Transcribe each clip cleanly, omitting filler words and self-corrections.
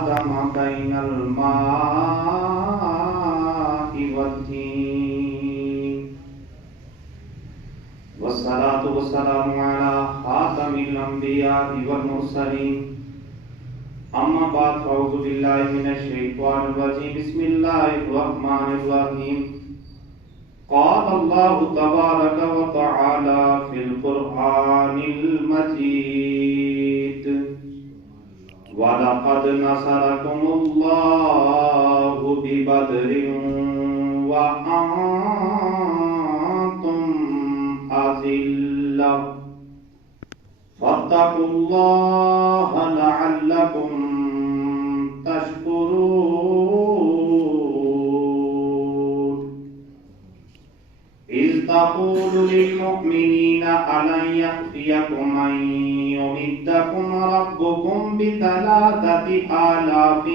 آدم بين الماء والطين والصلاة والسلام على خاتم الأنبياء والمرسلين أما بعد فأعوذ بالله من الشيطان الرجيم بسم الله الرحمن الرحيم قال الله تبارك وتعالى في القرآن المجيد وَلَقَدْ نَصَرَكُمُ اللَّهُ بِبَدْرٍ وَأَنْتُمْ أَذِلَّةٌ فَاتَّقُوا اللَّهَ لَعَلَّكُمْ تَشْكُرُونَ إِذْ تَقُولُ لِلْمُؤْمِنِينَ أَلَنْ يَكْفِيَكُمْ أَنْ يُمِدَّكُمْ رَبُّكُمْ بِثَلَاثَةِ آلَافٍ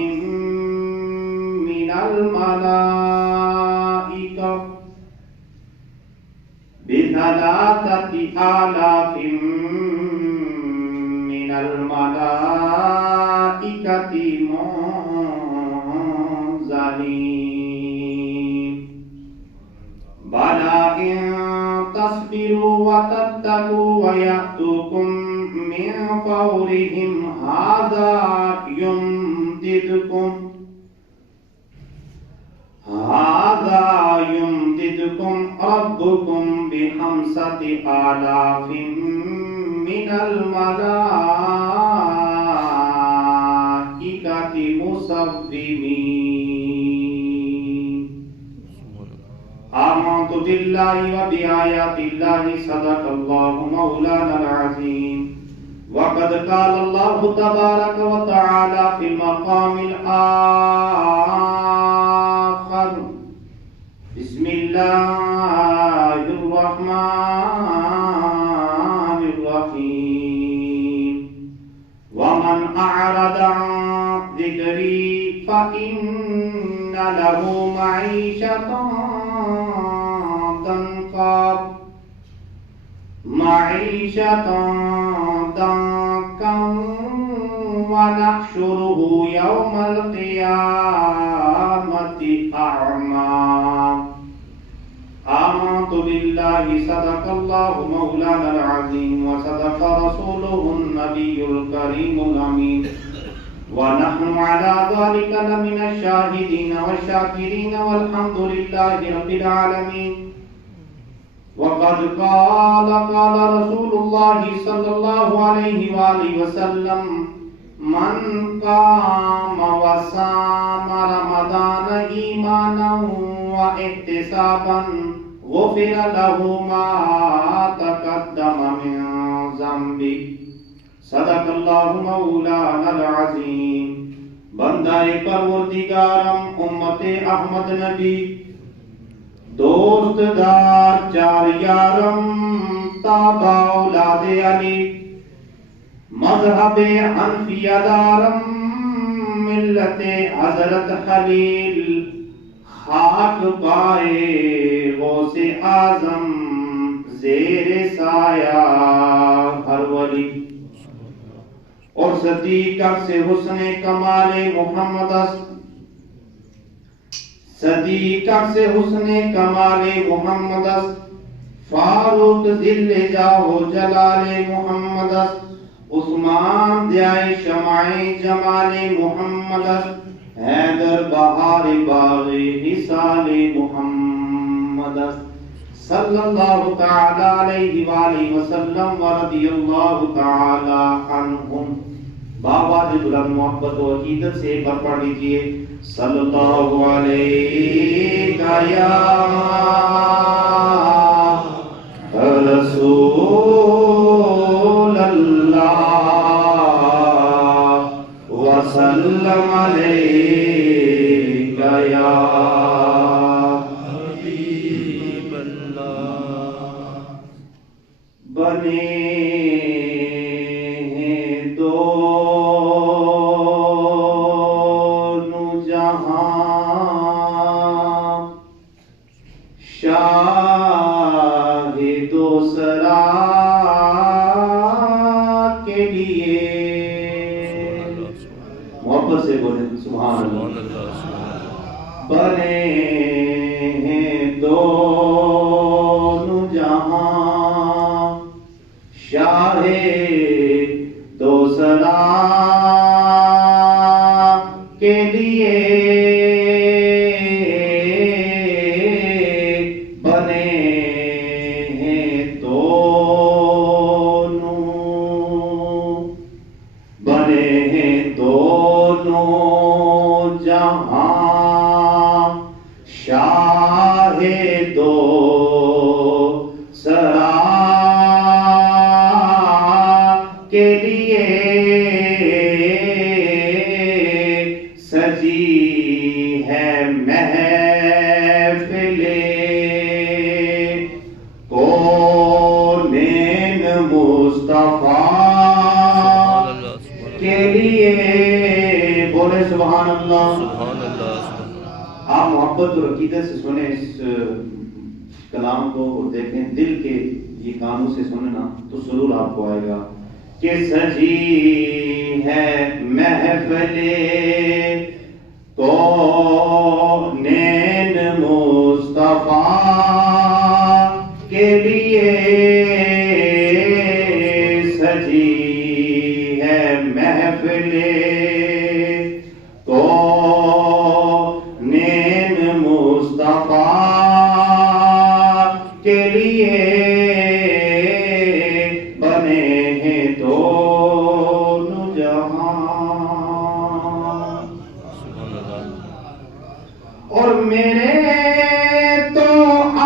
مِنَ الْمَلَائِكَةِ مُنزَلِينَ بَلَى إِن تَصْبِرُوا وَتَتَّقُوا وَيَأْتُوكُم مِّن فَوْرِهِمْ هَٰذَا يُمْدِدْكُمْ رَبُّكُمْ بِخَمْسَةِ آلَافٍ مِّنَ الْمَلَائِكَةِ مُسَوِّمِينَ آمنت بالله وبآيات الله صدق الله مولانا العظيم وقد قال الله تبارك وتعالى في المقام الآخر بسم الله الرحمن الرحيم ومن أعرض عن ذكري فإن له معيشة ضنكا ونحشره يوم القيامة أعمى آمنت بالله صدق الله مولانا العظيم وصدق رسوله النبي الكريم الأمين ونحن على ذلك لمن الشاهدين والشاكرين والحمد لله رب العالمين وقد قال رسول الله صلى الله عليه وآله وسلم من قام وصام رمضان إيمانا واحتسابا غفر له ما تقدم من ذنبه صدق اللہ مولانا العظیم بندہ پروردگارم امت احمد نبی دوست دار چار یارم تابع اولاد علی مذہب حنفیہ دارم ملت حضرت خلیل خاک پائے غوث اعظم زیر سایہ ہر ولی اور صدیق سے حسن کمال محمد صدیق سے حسن کمال محمد فاروق ذل جاہ جلال محمد عثمان دیائے شمع جمال محمد حیدر بہار باغ حصال محمد صلی اللہ تعالی علیہ وآلہ وسلم ورضی اللہ تعالی عنہم بابا جی بلند محبت و عقیدت سے ایک بار پڑھ لیجئے صلی اللہ علیہ یا رسول اللہ وسلم علیہ یا حبیب اللہ بنے محبت سے بولیں سبحان اللہ. بنے ہیں دونوں جہاں شاہ دو سرا کے لیے بنے ہیں دونوں جہاں شاہ دو سرا کے لیے سجی ہے محفل کونین مصطفیٰ کے لیے. بولے سبحان اللہ. آپ محبت اور عقیدت سے سنیں اس کلام کو اور دیکھیں دل کے یہ کانوں سے سننا تو ضرور آپ کو آئے گا کہ سجی ہے محفل کونین مصطفیٰ کے لیے سجی ہے محفل کونین مصطفیٰ کے لیے بنے ہیں دونوں جہاں. اور میرے تو آپ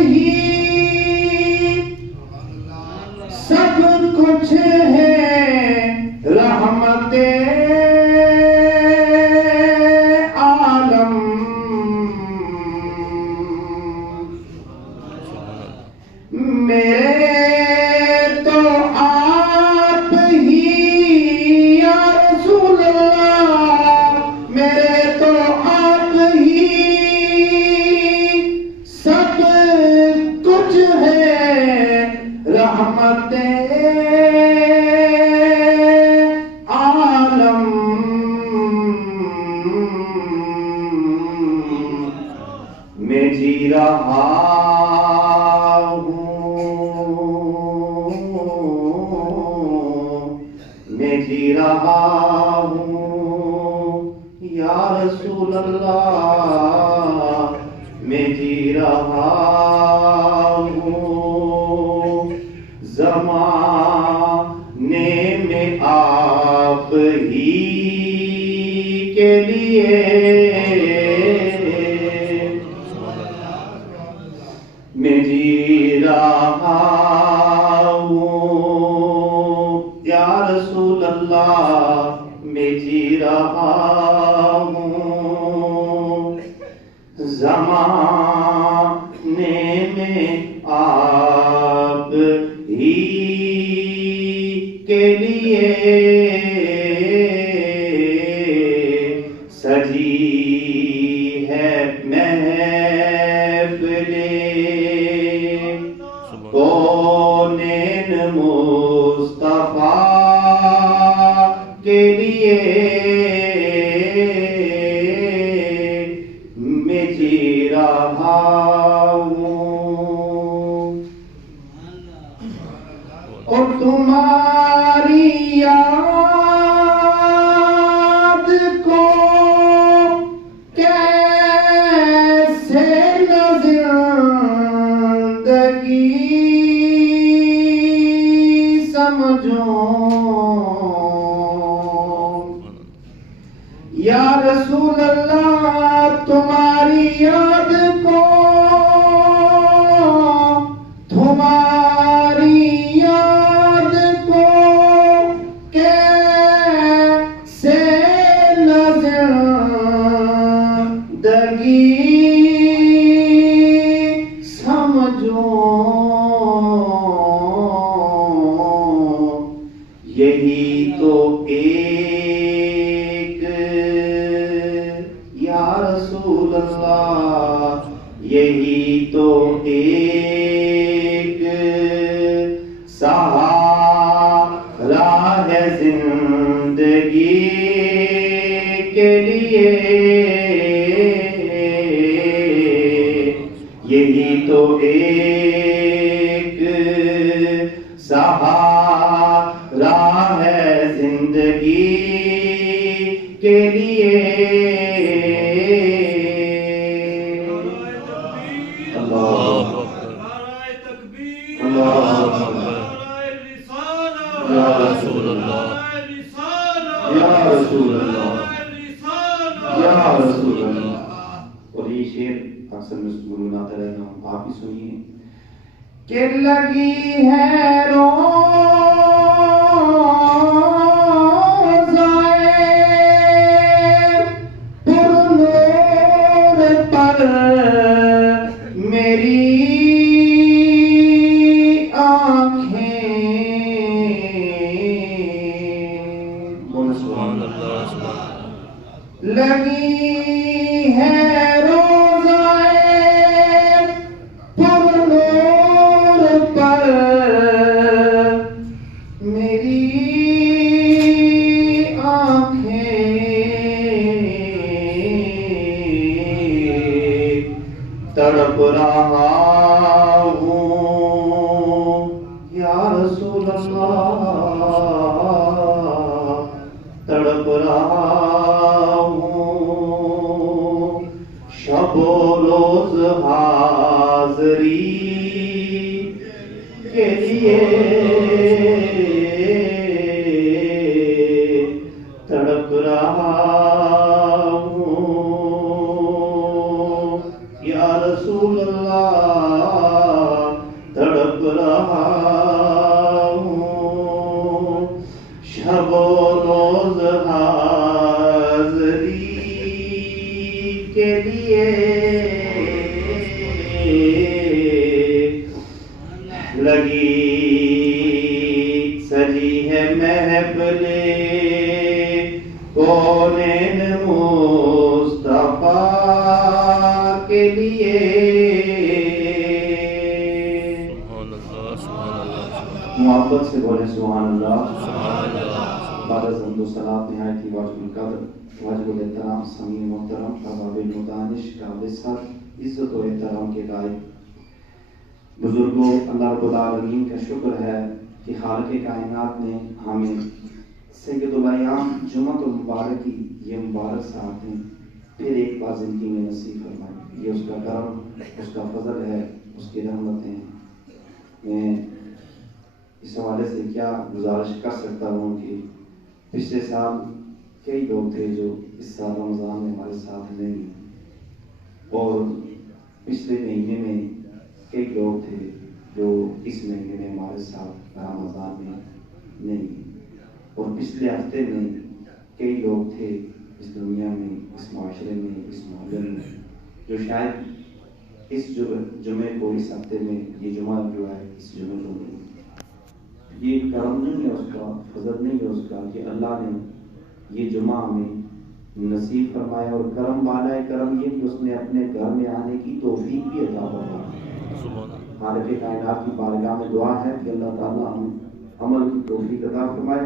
ہی سب کچھ ہے رحمت عالم. میرے تو آپ ہی یا رسول اللہ میرے تو آپ ہی سب کچھ ہے رحمت عالم. میں جی رہا میں جی رہا ہوں یا رسول اللہ میں جی رہا ہوں زمانے میں آپ ہی کے لیے میں جی رہا یا رسول اللہ میں جی رہا ہوں زمانے میں آپ ہی کے لیے سجی ہے محفل کونین مصطفیٰ کے لیے میں جی رہا ہوں. اور تمہاری یاد کو کیسے زندگی سمجھوں یا رسول اللہ تمہاری یاد کو تمہاری یاد کو کیسے زندگی سمجھوں یہی تو ایک یا رسول اللہ یہی تو ایک سہارا ہے زندگی کے لیے. اللہ یا رسول اللہ یا رسول اللہ یا رسول اللہ. اور یہ شعر اکثر میں گنگناتا رہتا ہوں، آپ ہی سنیے. کہ لگی ہے روزائے پرنور پر میری لگی ہے روزائے پرنور پر میری آنکھیں، تڑپ رہا ہوں یا رسول اللہ، تڑپ رہا شب و روز حاضری کے لیے، تڑپ رہا ہوں یا رسول اللہ، تڑپ رہا ہوں شب و روز حاضری کے لیے. لگی سجی ہے محفل کونین مصطفیٰ کے لیے. محبت سے بولے سبحان اللہ. بعد از حمد و ثنا نہایت ہی واجب القدر واجب الاحترام سمیع محترم ارباب المدانش قابل سر عزت و احترام کے قائل بزرگوں، اللہ رب العالمین کا شکر ہے کہ خالق کائنات نے ہمیں سید الایام جمعۃ المبارک کی یہ مبارک ساعتیں پھر ایک بار زندگی میں نصیب فرمائی. یہ اس کا کرم، اس کا فضل ہے، اس کی رحمتیں. میں اس حوالے سے کیا گزارش کر سکتا ہوں کہ پچھلے سال کئی لوگ تھے جو اس سال رمضان میں ہمارے ساتھ نہیں ہیں، اور پچھلے مہینے میں کئی لوگ تھے جو اس مہینے میں ہمارے ساتھ رمضان میں نہیں ہیں، اور پچھلے ہفتے میں کئی لوگ تھے اس دنیا میں، اس معاشرے میں، اس محلے میں، جو شاید اس جمعے کو، اس ہفتے میں یہ جمعہ جو ہے اس جمعے کو نہیں. یہ کرم نہیں ہے اس کا، فضل نہیں ہے اس کا کہ اللہ نے یہ جمعہ ہمیں نصیب فرمایا. اور کرم والا ہے کرم یہ کہ اس نے اپنے گھر میں آنے کی توفیق بھی عطا فرمائی. خالق کائنات کی بارگاہ میں دعا ہے کہ اللہ تعالیٰ ہم عمل کی توفیق عطا فرمائے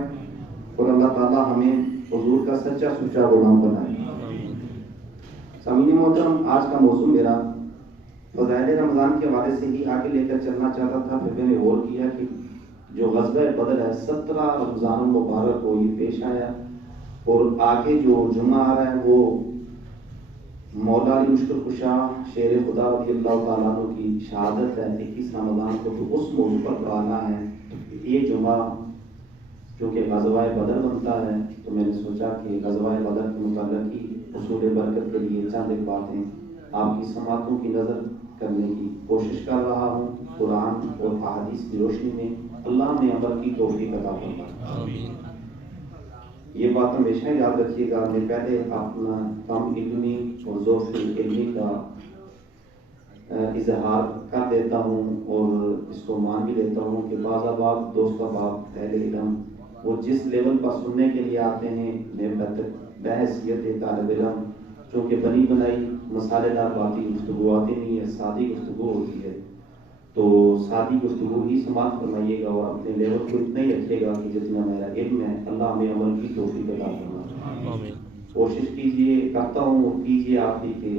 اور اللہ تعالیٰ ہمیں حضور کا سچا سچا غلام بنائے. سامعین محترم، آج کا موضوع میرا فضائل رمضان کے حوالے سے ہی آگے لے کر چلنا چاہتا تھا. پھر میں نے غور کیا کہ جو غزوہ بدر ہے 17 رمضان المبارک کو یہ پیش آیا، اور آگے جو جمعہ آ رہا ہے وہ مولا علی مشکل کشا شیر خدا رضی اللہ تعالیٰ عنہ کی شہادت ہے 21 رمضان کو. تو اس موضوع پر پڑھانا ہے. یہ جمعہ چونکہ غزوہ بدر بنتا ہے تو میں نے سوچا کہ غزوہ بدر کے متعلق ہی حصول برکت کے لیے چند ایک باتیں آپ کی سماعتوں کی نظر کرنے کی کوشش کر رہا ہوں. قرآن اور احادیث کی روشنی میں اللہ نے عمل کی توفیق عطا فرمائے. یہ بات ہمیشہ یاد رکھیے گا. میں پہلے اپنا کم علمی اور ذوق علمی کا اظہار کر دیتا ہوں اور اس کو مان بھی لیتا ہوں کہ بعض اوقات دوست احباب اہل علم وہ جس لیول پر سننے کے لیے آتے ہیں، میں بحیثیت طالب علم چونکہ بنی بنائی مسالے دار باتیں گفتگو آتی نہیں ہے، سادی گفتگو ہوتی ہے، تو سادی گفتگو ہی سماعت فرمائیے گا اور اپنے لیول کو اتنا ہی رکھیے گا کہ جتنا میرا علم ہے. اللہ ہمیں عمل کی توفیق عطا فرمائے. کوشش کیجئے، کرتا ہوں کیجئے آپ بھی کہ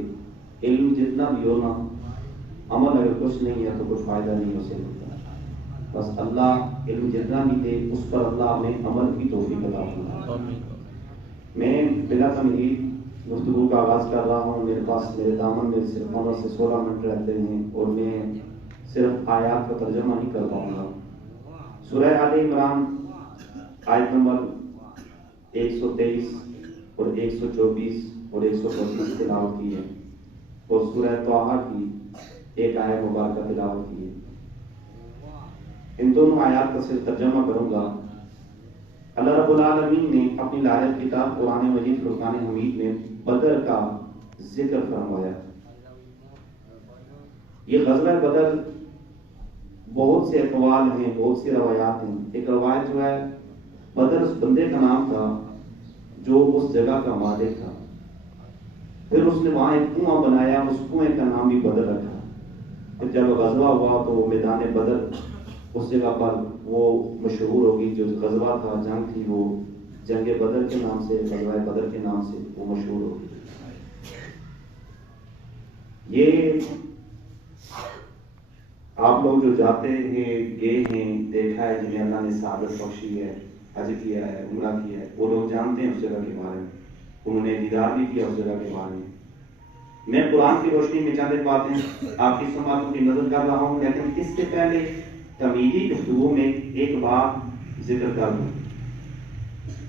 علم جتنا بھی ہو نا، عمل اگر کچھ نہیں ہے تو کچھ فائدہ نہیں اسے ملتا. بس اللہ علم جتنا بھی دے اس پر اللہ ہمیں عمل کی توفیق عطا فرمائے. میں بلا تمہید گفتگو کا آغاز کر رہا ہوں. میرے پاس میرے دامن میں صرف 15 سے 16 منٹ رہتے ہیں اور میں صرف آیات کا ترجمہ نہیں کر پاؤں گا. سورہ آل عمران آیت نمبر 123 اور 124 اور 125 تلاوت کی ہے اور سورہ طٰہٰ کی ایک آیت مبارکہ تلاوت کی ہے. ان دونوں آیات کا صرف ترجمہ کروں گا. اللہ رب العالمین نے اپنی لائق کتاب قرآن مجید فرقان حمید میں بدر کا ذکر فرمایا. یہ غزوہ بدر بہت سے اقوال ہیں، بہت سی روایات ہیں. ایک روایت جو ہے بدر اس بندے کا نام تھا جو اس جگہ کا مالک تھا. پھر اس نے وہاں ایک کنواں بنایا، اس کنویں کا نام بھی بدر رکھا. پھر جب غزوہ ہوا تو میدان بدر اس جگہ پر وہ مشہور ہوگی. جو غزوہ تھا، جنگ تھی، وہ جنگ بدر کے نام سے، غزوہ بدر کے نام سے وہ مشہور ہوگی. یہ آپ لوگ جو جاتے ہیں، گئے ہیں، دیکھا ہے، جنہیں اللہ نے سعادت بخشی ہے، حج کیا ہے، عمرہ کیا ہے، وہ لوگ جانتے ہیں اس جگہ کے بارے میں. انہوں نے دیدار بھی کیا اس جگہ کے بارے میں. میں قرآن کی روشنی میں چند باتیں آپ کی سماعتوں کی نظر کر رہا ہوں، لیکن اس سے پہلے تمہیدی گفتگو میں ایک بات ذکر کر دوں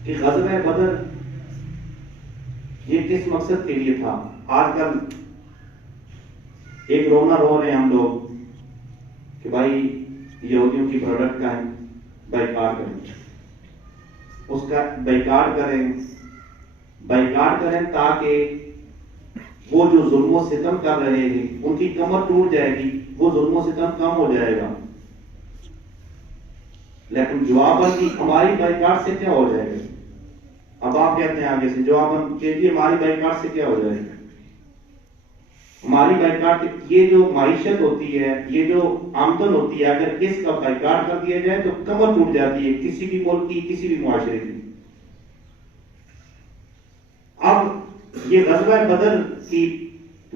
کہ غزوہ بدر یہ کس مقصد کے لیے تھا. آج کل ایک رونا رو رہے ہیں ہم لوگ کہ بھائی یہودیوں کی پروڈکٹ کا ہے، بائیکاٹ کریں، اس کا بائیکاٹ کریں تاکہ وہ جو ظلم و ستم کر رہے ہیں ان کی کمر ٹوٹ جائے گی، وہ ظلم و ستم کم ہو جائے گا. لیکن جواباً کی ہماری بائیکاٹ سے کیا ہو جائے گا؟ اب آپ کہتے ہیں آگے سے جواباً کہ ہماری بائیکاٹ سے کیا ہو جائے گا؟ ہماری بائیکاٹ یہ جو معیشت ہوتی ہے، یہ جو آمدن ہوتی ہے، اگر اس کا بائیکاٹ کر دیا جائے تو کمر ٹوٹ جاتی ہے کسی بھی ملک کی، کسی بھی معاشرے کی. اب یہ غزوہ بدر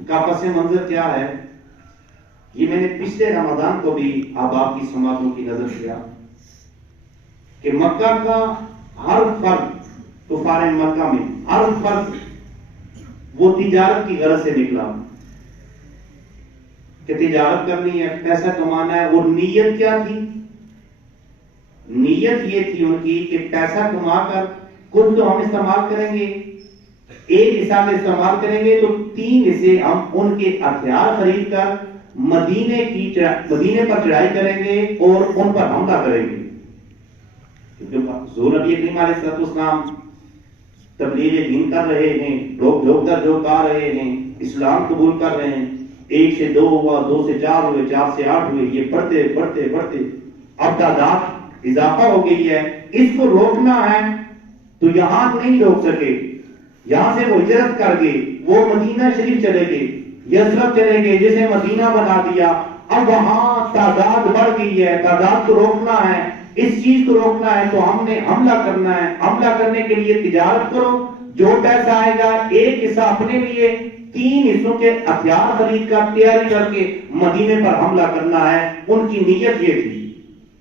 کا پس منظر کیا ہے، یہ میں نے پچھلے رمضان کو بھی آپ کی سماعتوں کی نظر کیا کہ مکہ کا ہر فرد، کفار مکہ میں ہر فرد وہ تجارت کی غرض سے نکلا کہ تجارت کرنی ہے، پیسہ کمانا ہے. اور نیت کیا تھی؟ نیت یہ تھی ان کی کہ پیسہ کما کر کچھ تو ہم استعمال کریں گے، ایک حصہ میں استعمال کریں گے تو 3 حصے ہم ان کے ہتھیار خرید کر مدینے پر چڑھائی کریں گے اور ان پر حملہ کریں گے. کیونکہ حضور نبی کریم علیہ السلام تبلیغ دین کر رہے ہیں، لوگ جھوک کر جو آ رہے ہیں، اسلام قبول کر رہے ہیں. 1 سے 2 ہوا، 2 سے 4 ہوئے، 4 سے 8 ہوئے، یہ بڑھتے بڑھتے بڑھتے اب تعداد اضافہ ہو گئی ہے. اس کو روکنا ہے تو یہاں نہیں روک سکے. یہاں سے وہ ہجرت کر گئے، وہ مدینہ شریف چلے گئے، یثرب چلے گئے جسے مدینہ بنا دیا. اب وہاں تعداد بڑھ گئی ہے، تعداد کو روکنا ہے، اس چیز کو روکنا ہے تو ہم نے حملہ کرنا ہے. حملہ کرنے کے لیے تجارت کرو، جو پیسہ آئے گا ایک حصہ اپنے لیے، 3 حصوں کے ہتھیار خرید کر تیاری کر کے مدینے پر حملہ کرنا ہے. ان کی نیت یہ تھی.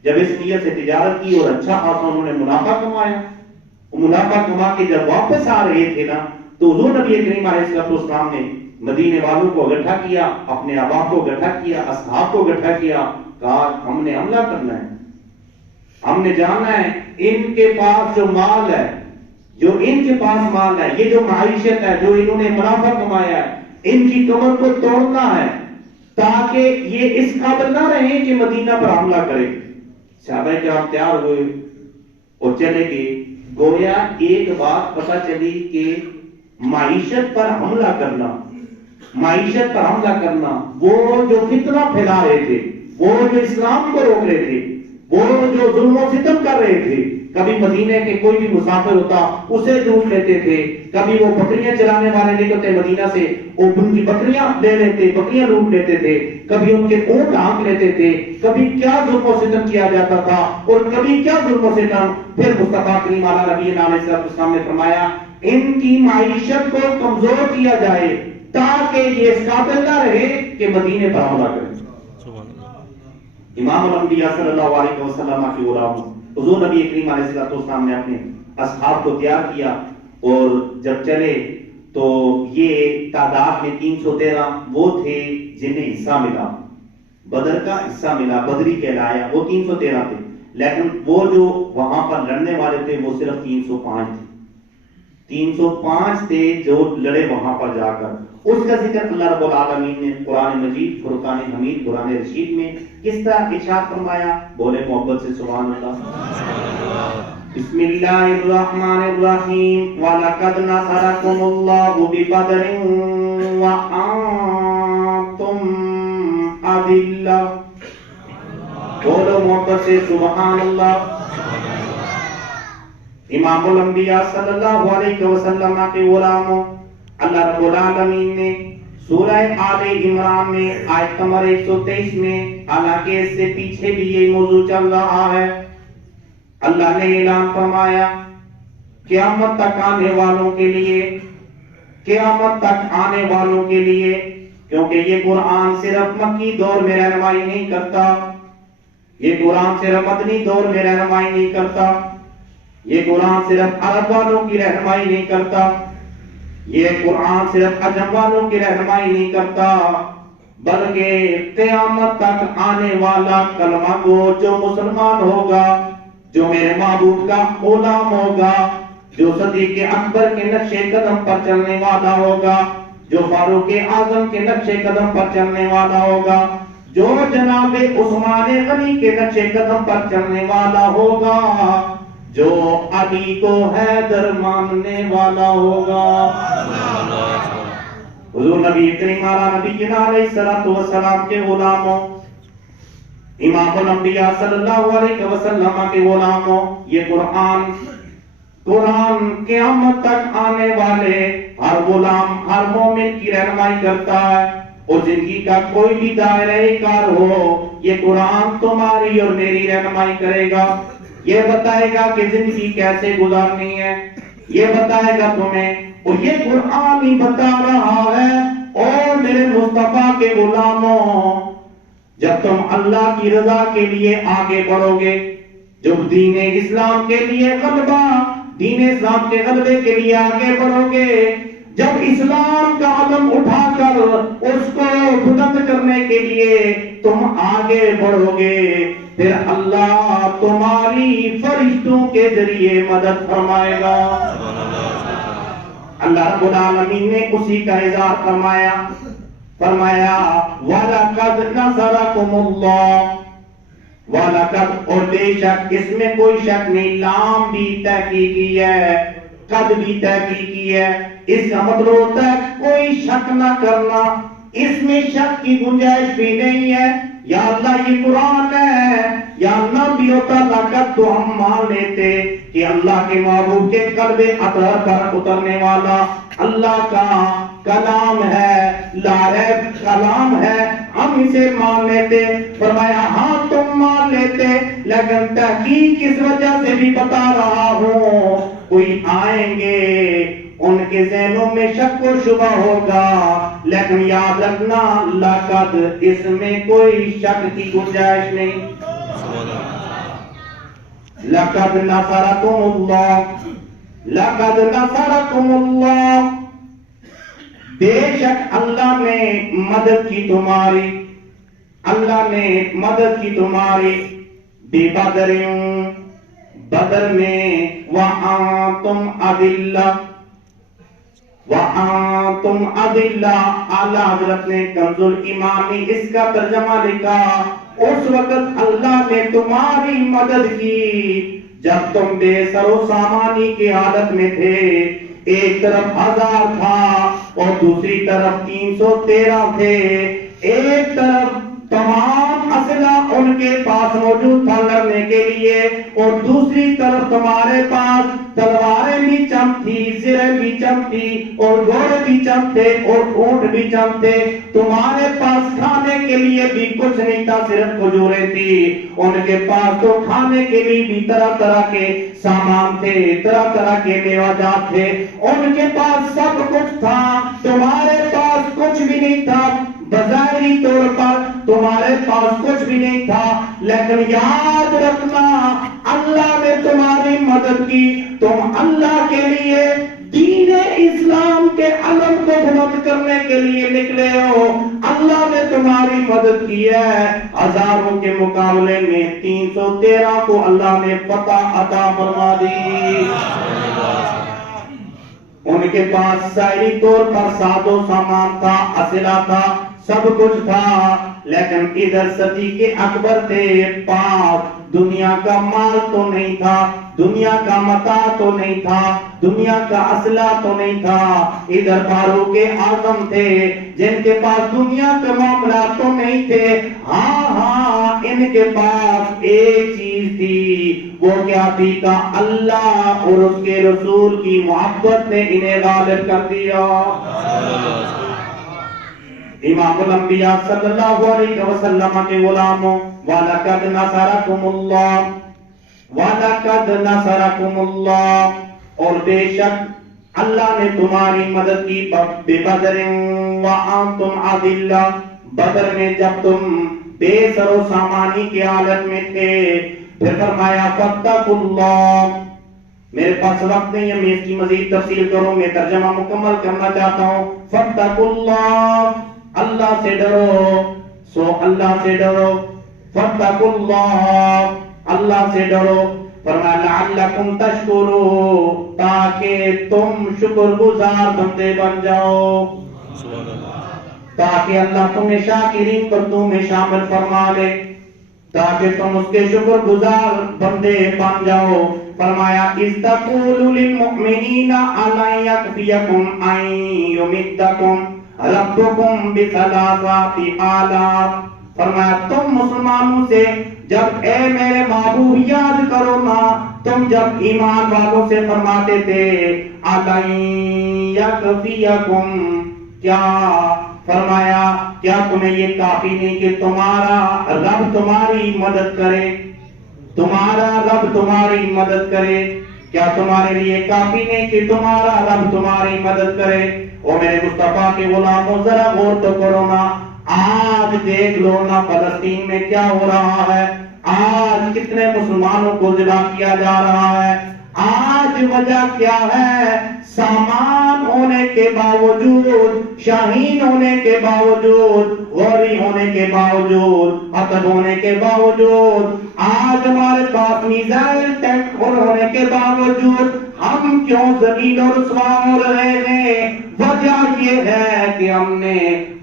جب اس نیت سے تجارت کی اور اچھا خاصا انہوں نے منافع کمایا، منافع کما کے جب واپس آ رہے تھے نا تو حضور نبی کریم علیہ السلام نے مدینے والوں کو اکٹھا کیا، اپنے احباب کو اکٹھا کیا، اصحاب کو اکٹھا کیا، کہا ہم نے حملہ کرنا ہے، ہم نے جانا ہے. ان کے پاس جو مال ہے، جو ان کے پاس مال ہے، یہ جو معیشت ہے، جو انہوں نے منافع کمایا ہے، ان کی کمر کو توڑنا ہے تاکہ یہ اس قابل نہ رہیں کہ مدینہ پر حملہ کریں. صحابہ کرام تیار ہوئے اور چلے گئے. گویا ایک بات پتہ چلی کہ معیشت پر حملہ کرنا، معیشت پر حملہ کرنا، وہ جو فتنہ پھیلا رہے تھے، وہ جو اسلام کو روک رہے تھے، وہ جو ظلم و ستم کر رہے تھے. کبھی مدینے کے کوئی بھی مسافر ہوتا اسے لوٹ لیتے تھے، کبھی وہ بکریاں چرانے والے نکلتے مدینہ سے ان کی بکریاں لے لیتے، بکریاں لوٹ لیتے تھے، کبھی ان کے اونٹ ہانک لیتے تھے، کبھی کیا ظلم و ستم کیا جاتا تھا اور کبھی کیا ظلم و ستم. پھر مصطفیٰ کریم علیہ نبی علیہ السلام نے فرمایا ان کی معیشت کو کمزور کیا جائے تاکہ یہ اس قابل نہ رہے کہ مدینے پر حملہ کرے. امام الانبیاء صلی اللہ علیہ وسلم کی غلام حضور نبی کریم علیہ السلام نے اپنے اصحاب کو تیار کیا اور جب چلے تو یہ تعداد میں 313 وہ تھے جنہیں حصہ ملا، بدر کا حصہ ملا، بدری کہلایا، وہ 313 تھے. لیکن وہ جو وہاں پر لڑنے والے تھے وہ صرف 305 تھے. 305 تھے جو لڑے وہاں پر جا کر. اس کا ذکر اللہ رب العالمین نے قرآن مجید فرقان حمید قرآن رشید میں کس طرح ارشاد فرمایا؟ بولے محبت سے سبحان اللہ. بسم اللہ الرحمن الرحیم. وَلَقَدْ نَصَرَكُمُ اللَّهُ بِبَدْرٍ وَأَنْتُمْ أَذِلَّةٌ. بولو محبت سے سبحان اللہ. امام الانبیاء صلی اللہ علیہ وسلم کے غلاموں، اللہ رب العالمین نے سورہ آل عمران میں آیت نمبر 123 میں، حالانکہ اس سے پیچھے بھی یہ موضوع چل رہا ہے، اللہ نے اعلان فرمایا قیامت تک آنے والوں کے لیے، قیامت تک آنے والوں کے لیے، کیونکہ یہ قرآن صرف مکی دور میں رہنمائی نہیں کرتا، یہ قرآن صرف مدنی دور میں رہنمائی نہیں کرتا، یہ قرآن صرف عرب والوں کی رہنمائی نہیں کرتا، یہ قرآن صرف عجم والوں کی رہنمائی نہیں کرتا، بلکہ قیامت تک آنے والا کلمہ گو جو مسلمان ہوگا، جو میرے معبود کا غلام ہوگا، جو صدیق اکبر کے نقش قدم پر چلنے والا ہوگا، جو فاروق اعظم کے نقش قدم پر چلنے والا ہوگا، جو جناب عثمان غنی کے نقش قدم پر چلنے والا ہوگا، جو علی کو حیدر ماننے والا ہوگا. حضور نبی کریم علیہ السلام کے غلاموں، امام الانبیاء صلی اللہ علیہ وسلم کے غلاموں، یہ قرآن قیامت تک آنے والے ہر غلام، ہر مومن کی رہنمائی کرتا ہے. اور زندگی کا کوئی بھی دائرہ کار ہو، یہ قرآن تمہاری اور میری رہنمائی کرے گا. یہ بتائے گا کہ زندگی کیسے گزارنی ہے، یہ بتائے گا تمہیں، اور یہ قرآن ہی بتا رہا ہے. اور میرے مصطفیٰ کے غلاموں، جب تم اللہ کی رضا کے لیے آگے بڑھو گے، جب دین اسلام کے لیے غلبہ، دین اسلام کے غلبے کے لیے آگے بڑھو گے، جب اسلام کا علم اٹھا کر اس کو بلند کرنے کے لیے تم آگے بڑھو گے، پھر اللہ تمہاری فرشتوں کے ذریعے مدد فرمائے گا. اللہ رب العالمین نے اسی کا اظہار فرمایا وَلَقَدْ نَصَرَكُمُ اللَّهُ. وَلَقَدْ، اور بے شک، اس میں کوئی شک نہیں، لام بھی تحقیقی ہے، قد بھی تحقیقی ہے. اس کا مطلب ہوتا ہے کوئی شک نہ کرنا، اس میں شک کی گنجائش بھی نہیں ہے. یا اللہ یہ قرآن ہے، یا اللہ بھی ہوتا لقد تو ہم مان لیتے کہ اللہ کے محبوب کے قلب اطہر پر اترنے والا اللہ کا کلام ہے، لا ریب کلام ہے، ہم اسے مان لیتے. فرمایا ہاں تم مان لیتے، لیکن تحقیق کس وجہ سے بھی بتا رہا ہوں، کوئی آئیں گے ان کے ذہنوں میں شک و شبہ ہوگا، لیکن یاد رکھنا لقد، اس میں کوئی شک کی گنجائش نہیں. لقد نصرکم اللہ، لقد نصرکم اللہ، بے شک اللہ نے مدد کی تمہاری، اللہ نے مدد کی تمہاری، بِبَدْرٍ، بدر میں، وَأَنْتُمْ أَذِلَّةٌ، وَأَنْتُمْ أَذِلَّةٌ. اعلیٰ حضرت نے کنز الایمان میں اس کا ترجمہ لکھا، اس وقت اللہ نے تمہاری مدد کی جب تم بے سر و سامانی کی حالت میں تھے. ایک طرف 1000 تھا اور دوسری طرف 313 تھے. ایک طرف تمام اسلحہ ان کے پاس موجود تھا لڑنے کے لیے، اور دوسری طرف تمہارے پاس تلواریں بھی چم تھی، زرہ بھی چم تھی، اور گھوڑے بھی چم تھے، اور اونٹ بھی چم تھے. تمہارے پاس کھانے کے لیے بھی کچھ نہیں تھا، صرف کھجوریں تھی. ان کے پاس تو کھانے کے لیے بھی طرح طرح کے سامان تھے، طرح طرح کے میوہ جات تھے. ان کے پاس سب کچھ تھا، تمہارے پاس کچھ بھی نہیں تھا. بظاہری طور پر تمہارے پاس کچھ بھی نہیں تھا، لیکن یاد رکھنا اللہ نے تمہاری مدد کی. تم اللہ کے لیے دین اسلام کے علم کو بلند کرنے کے لیے نکلے ہو. اللہ نے تمہاری مدد کی ہے. ہزاروں کے مقابلے میں 313 کو اللہ نے فتح عطا فرما دی. ان کے پاس ظاہری طور پر ساز و سامان تھا، اسلحہ تھا، سب کچھ تھا، لیکن ادھر صدیق اکبر تھے پاک. دنیا کا مال تو نہیں تھا، دنیا کا متاع تو نہیں تھا، دنیا کا اسلحہ تو نہیں تھا. ادھر فاروق اعظم تھے جن کے پاس دنیا کے معاملات تو نہیں تھے. ہاں ان کے پاس ایک چیز تھی، وہ کیا تھی؟ کہ اللہ اور اس کے رسول کی محبت نے انہیں غالب کر دیا. امام الانبیاء صلی اللہ علیہ وسلم کے غلاموں، وَلَقَدْ نَصَرَكُمُ اللَّهُ وَلَقَدْ نَصَرَكُمُ اللَّهُ، اور بے شک اللہ نے تمہاری مدد کی بِبَدْرٍ وَأَنْتُمْ أَذِلَّةٌ، بدر میں جب تم بے سر و سامانی کی حالت میں تھے. پھر فرمایا فَاتَّقُوا اللَّهَ. میرے پاس وقت نہیں ہے میں اس کی مزید تفصیل کروں، میں ترجمہ مکمل کرنا چاہتا ہوں. فَاتَّقُوا اللَّهَ، اللہ سے ڈرو، سو اللہ سے ڈرو. فَاتَّقُوا اللَّهَ، اللہ سے ڈرو. فرمایا لَعَلَّكُمْ تَشْكُرُونَ، تاکہ تم شکر گزار بندے بن جاؤ، تاکہ اللہ تمہیں شاکرین کردوں میں شامل فرما لے، تاکہ تم اس کے شکر گزار بندے بن جاؤ. فرمایا اِذْ تَقُولُ لِلْمُؤْمِنِينَ أَلَنْ يَكْفِيَكُمْ أَنْ يُمِدَّكُمْ رَبُّكُمْ بِثَلَاثَةِ آلَافٍ. فرمایا تم مسلمانوں سے جب اے میرے محبوب یاد کرو نا، تم جب ایمان والوں سے فرماتے تھے أَلَنْ يَكْفِيَكُمْ، کیا فرمایا کیا تمہیں یہ کافی نہیں کہ تمہارا رب تمہاری مدد کرے، تمہارا رب تمہاری مدد کرے؟ کیا تمہارے لیے کافی نہیں کہ تمہارا رب تمہاری مدد کرے؟ اور میرے مصطفیٰ کے غلاموں ذرا غور تو کرو نا، آج دیکھ لو نا فلسطین میں کیا ہو رہا ہے. آج کتنے مسلمانوں کو ذبح کیا جا رہا ہے. آج وجہ کیا ہے؟ سامان ہونے کے باوجود، شاہین ہونے کے باوجود، غوری ہونے کے باوجود، عطب ہونے کے باوجود، آج ہمارے پاس میزائل ٹینک ہونے کے باوجود ہم کیوں ذلیل اور رسوا ہو رہے ہیں؟ وجہ یہ ہے کہ ہم نے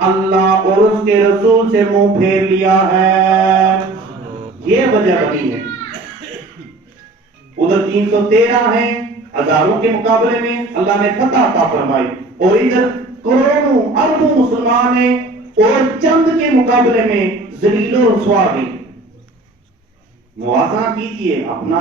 اللہ اور اس کے رسول سے منہ پھیر لیا ہے. یہ وجہ بنی ہے. ادھر 313 ہیں ہزاروں کے مقابلے میں اللہ نے فتح عطا فرمائی، اور ادھر کروڑوں اربوں مسلمان ہیں اور چند کے مقابلے میں ذلیل و رسوا بھی. موازنہ کیجئے اپنا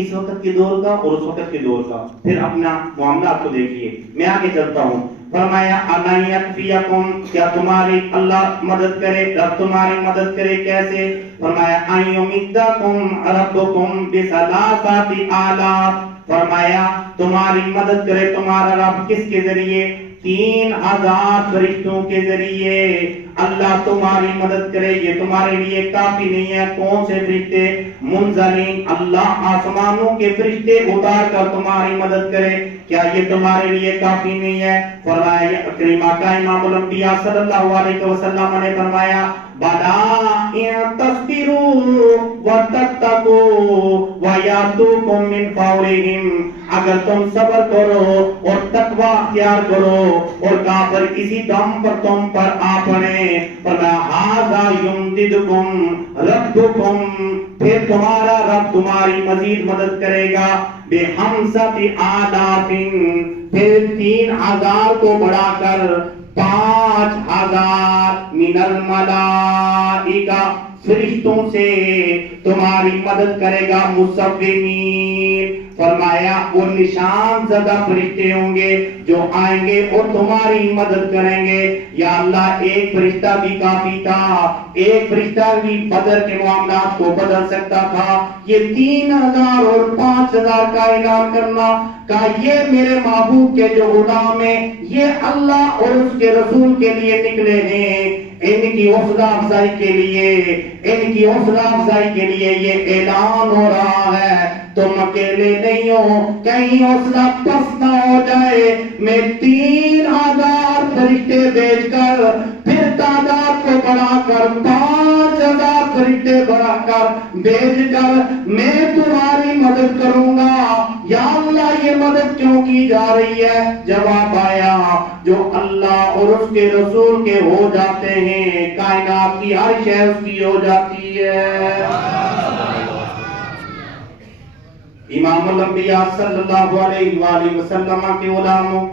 اس وقت کے دور کا اور اس وقت کے دور کا، پھر اپنا معاملات کو دیکھیے. میں آگے چلتا ہوں. فرمایا أَلَنْ يَكْفِيَكُمْ، کیا تمہاری اللہ مدد کرے، رب تمہاری مدد کرے کیسے؟ فرمایا أَنْ يُمِدَّكُمْ رَبُّكُمْ بِثَلَاثَةِ آلَافٍ. فرمایا تمہاری مدد کرے تمہارا رب کس کے ذریعے؟ 3000 فرشتوں کے ذریعے اللہ تمہاری مدد کرے. یہ تمہارے لیے کافی نہیں ہے. کون سے فرشتے؟ منزلین، اللہ آسمانوں کے فرشتے اتار کر تمہاری مدد کرے. کیا یہ تمہارے لیے کافی نہیں ہے؟ فرمایا کریمہ کا امام الانبیاء صلی اللہ علیہ وسلم نے فرمایا بَلَا إِن تَصْبِرُوا وَتَتَّقُوا وَيَأْتُوكُم مِّن فَوْرِهِمْ، اگر تم صبر کرو اور تقوی اختیار کرو اور کافر اسی دم پر تم پر آ پڑے، فَلَهَٰذَا يُمْدِدُكُمْ رَبُّكُمْ، پھر تمہارا رب تمہاری مزید مدد کرے گا بِخَمْسَةِ آلَافٍ، پھر 3000 کو بڑھا کر 5000 من الملائکہ فرشتوں سے تمہاری مدد کرے گا مصومین. فرمایا وہ نشان زدہ فرشتے ہوں گے جو آئیں گے اور تمہاری مدد کریں گے. یا اللہ ایک فرشتہ بھی کافی تھا, ایک فرشتہ بھی بدر کے معاملات کو بدل سکتا تھا. یہ 3000 اور 5000 کا اعلان کرنا کہ یہ میرے محبوب کے جو غلام ہیں یہ اللہ اور اس کے رسول کے لیے نکلے ہیں, ان کی حوصلہ افزائی کے لیے, ان کی حوصلہ افزائی کے لیے یہ اعلان ہو رہا ہے. تم اکیلے نہیں ہو, کہیں حوصلہ پست نہ ہو جائے. میں 3000 فرشتے بھیج کر پھر تعداد کو بڑھا کر 5000 فرشتے بڑھا کر بھیج کر میں تمہاری مدد کروں گا. یا اللہ یہ مدد کیوں کی جا رہی ہے؟ جواب آیا جو اللہ اور اس کے رسول کے ہو جاتے ہیں کائنات کی ہر شے اس کی ہو جاتی ہے. امام الانبیاء صلی اللہ علیہ وآلہ وسلم کے غلاموں,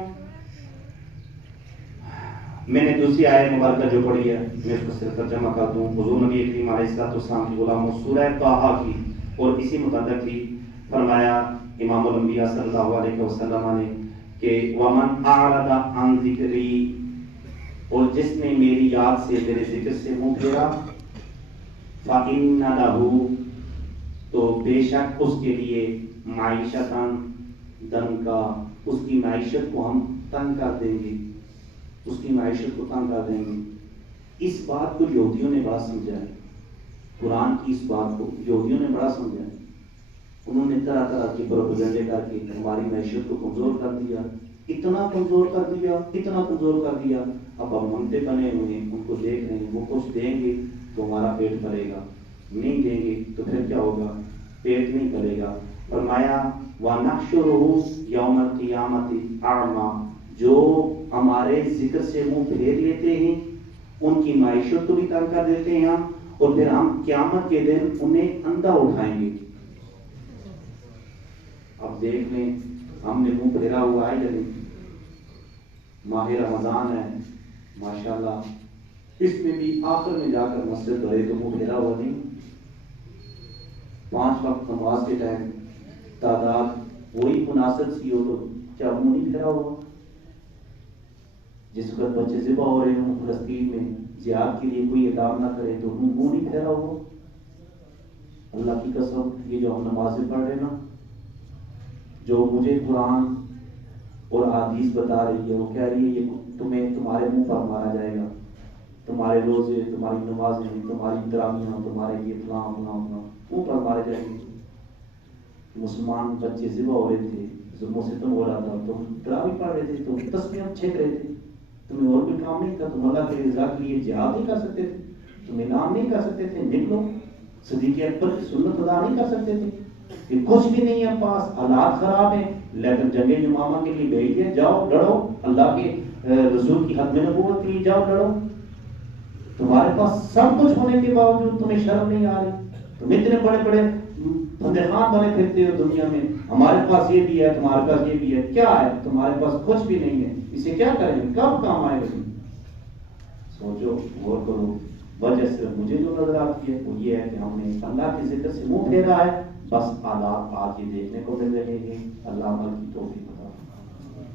میں نے دوسری آیت مبارکہ جو پڑھی ہے میں اس کو صرف ترجمہ کر دوں. حضور نبی کریم علیہ السلام کے غلاموں سورہ طٰہٰ کی اور اسی متعلق تھی. فرمایا امام الانبیاء صلی اللہ علیہ وسلم نے کہ وَمَنْ أَعْرَضَ عَنْ ذِكْرِي, اور جس نے میری یاد سے میرے ذکر سے منہ پھیرا, فَإِنَّ لَهُ, تو بے شک اس کے لیے معیشتاً دنکا, اس کی معیشت کو ہم تنگ کر دیں گے, اس کی معیشت کو تنگ کر دیں گے. اس بات کو یہودیوں نے بڑا سمجھا ہے, قرآن کی اس بات کو یہودیوں نے بڑا سمجھا ہے. انہوں نے طرح طرح کی پروپیگنڈے کر کے ہماری معیشت کو کمزور کر دیا, اتنا کمزور کر دیا, اتنا کمزور کر دیا. اب ہم منتے بنے ہوئے ہیں, ان کو دیکھ رہے ہیں, وہ کچھ دیں گے تو ہمارا پیٹ بھرے گا, نہیں دیں گے تو پھر کیا ہوگا, پیٹ نہیں بھرے گا. فرمایا وَنَحْشُرُهُ يَوْمَ الْقِيَامَةِ أَعْمَى, جو ہمارے ذکر سے منہ پھیر لیتے ہیں ان کی معیشت کو بھی تنگ کر دیتے ہیں, اور پھر ہم قیامت کے دن انہیں اندھا اٹھائیں گے. اب دیکھ لیں ہم نے منہ پھیرا ہوا ہے یا نہیں. ماہ رمضان ہے ماشاءاللہ, اس میں بھی آخر میں جا کر مسجد دھوئے تو منہ پھیرا ہوا نہیں. 5 وقت نماز کے ٹائم تعداد وہی مناسب سی ہو تو کیا منہ نہیں پھیرا ہوا؟ جس وقت بچے ذبح ہو رہے ہوں فلسطین میں, جہاد کے لیے کوئی اقدام نہ کرے تو منہ نہیں پھیرا ہوا؟ اللہ کی قسم یہ جو ہم نمازیں پڑھ رہے ہیں نا, جو مجھے قرآن اور حدیث بتا رہی ہے, وہ کہہ رہی ہے یہ تمہیں تمہارے منہ پر مارا جائے گا. تمہارے روزے, تمہاری نمازیں, تمہاری تراویحیں, تمہارے یہ فلاں منہ پر مارے جائیں گے. مسلمان بچے ذبح ہو رہے تھے, ظلم و ستم ہو رہا تھا, تم تراویح پڑھ رہے تھے, تم تسبیح چھک رہے تھے, تمہیں اور کوئی کام نہیں تھا, تم اللہ کے رضا کے لیے جہاد نہیں کر سکتے تھے, تم انعام نہیں کر سکتے تھے, نکلو. صدیق اکبر کی سنت ادا نہیں کر سکتے تھے کہ کچھ بھی نہیں ہے پاس, حالات خراب ہیں, لیکن جنگ یمامہ کے لیے بھیج دیا, جاؤ لڑو, اللہ کے رسول کی ختم نبوت کے لیے جاؤ لڑو. تمہارے پاس سب کچھ ہونے کے باوجود تمہیں شرم نہیں آ رہی, تم اتنے بڑے بڑے بندے خان بنے پھرتے ہو دنیا میں, ہمارے پاس یہ بھی ہے, تمہارے پاس یہ بھی ہے, کیا ہے تمہارے پاس؟ کچھ بھی نہیں ہے, اسے کیا کریں گے, کب کام آئے گا؟ سوچو, غور کرو. وجہ صرف مجھے جو نظر آتی ہے وہ یہ ہے کہ ہم نے اللہ کے ذکر سے منہ پھیرا ہے, بس حالات آج یہ دیکھنے کو مل رہے ہیں. اللہ عمل کی توفیق عطا فرمائے.